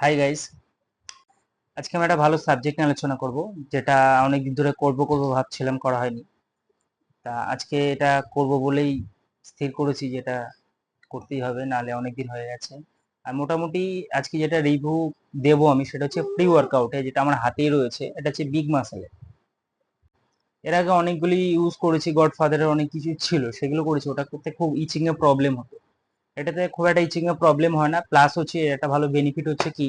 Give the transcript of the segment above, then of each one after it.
Hi guys, আজকে আমি একটা ভালো সাবজেক্ট নিয়ে আলোচনা করব, যেটা অনেকদিন ধরে করব ভাবছিলাম, করা হয়নি। তা আজকে এটা করব বলেই স্থির করেছি, যেটা করতেই হবে, নাহলে অনেকদিন হয়ে গেছে। আর মোটামুটি আজকে যেটা রিভিউ দেবো আমি, সেটা হচ্ছে প্রি ওয়ার্কআউটে, যেটা আমার হাতেই রয়েছে। এটা হচ্ছে বিগ মাসেল। এর আগে অনেকগুলি ইউজ করেছি, গডফাদারের অনেক কিছু ছিল, সেগুলো করেছি। ওটা করতে খুব ইচিং এর প্রবলেম হতো। এটাতে খুব একটা ইচিং এর প্রবলেম হয় না, প্লাস হচ্ছে একটা ভালো বেনিফিট হচ্ছে কি,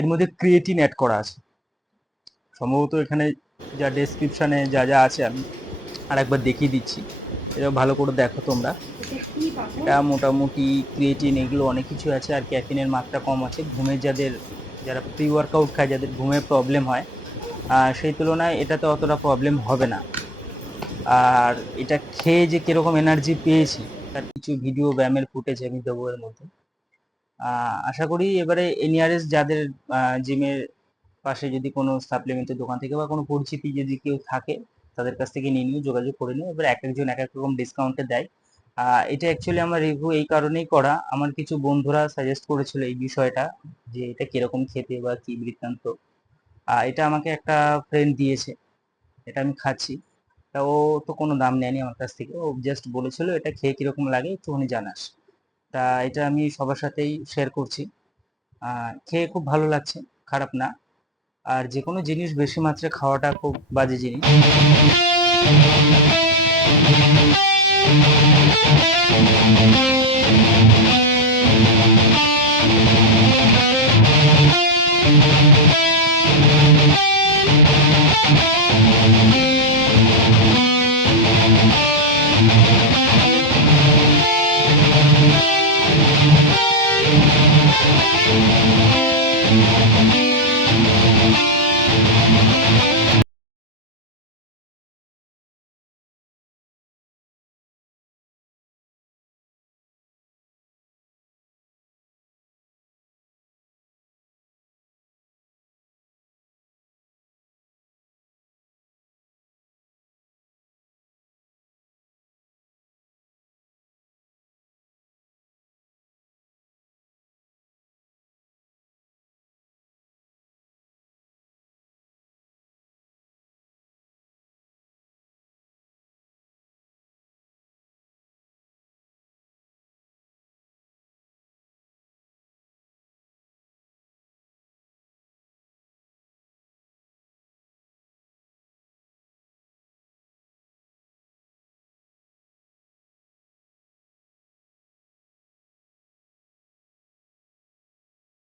এর মধ্যে ক্রিয়েটিন অ্যাড করা আছে সম্ভবত। এখানে যা ডেসক্রিপশনে যা যা আছে আমি আরেকবার দেখিয়ে দিচ্ছি, এটা ভালো করে দেখো তোমরা। এটা মোটামুটি ক্রিয়েটিন এগুলো অনেক কিছু আছে, আর ক্যাফিনের মাত্রা কম আছে। যারা প্রি ওয়ার্কআউট খায়, যাদের ঘুমের প্রবলেম হয়, সেই তুলনায় এটাতে অতটা প্রবলেম হবে না। আর এটা খেয়ে যে কিরকম এনার্জি পেয়েছি, তার কিছু ভিডিও ব্যায়ামের ফুটেজ আমি দেবো এর মধ্যে। আশা করি এবারে নিয়ারেস্ট যাদের জিমের পাশে যদি কোনো সাপ্লিমেন্টের দোকান থেকে বা কোনো পরিচিতি যদি কেউ থাকে, তাদের কাছ থেকে নিয়ে নিও, যোগাযোগ করে নিও। এবার এক একজন এক এক রকম ডিসকাউন্টে দেয়। এটা অ্যাকচুয়ালি আমার রিভিউ এই কারণেই করা, আমার কিছু বন্ধুরা সাজেস্ট করেছিল এই বিষয়টা, যে এটা কিরকম খেতে বা কি বৃত্তান্ত। এটা আমাকে একটা ফ্রেন্ড দিয়েছে, এটা আমি খাচ্ছি। তা ও তো কোনো দাম নেয়নি আমার কাছ থেকে, ও জাস্ট বলেছিল এটা খেয়ে কিরকম লাগে একটুখানি জানাস। তা এটা আমি সবার সাথেই শেয়ার করছি। খেয়ে খুব ভালো লাগছে, খারাপ না। আর যে কোনো জিনিস বেশি মাত্রায় খাওয়াটা খুব বাজে জিনিস।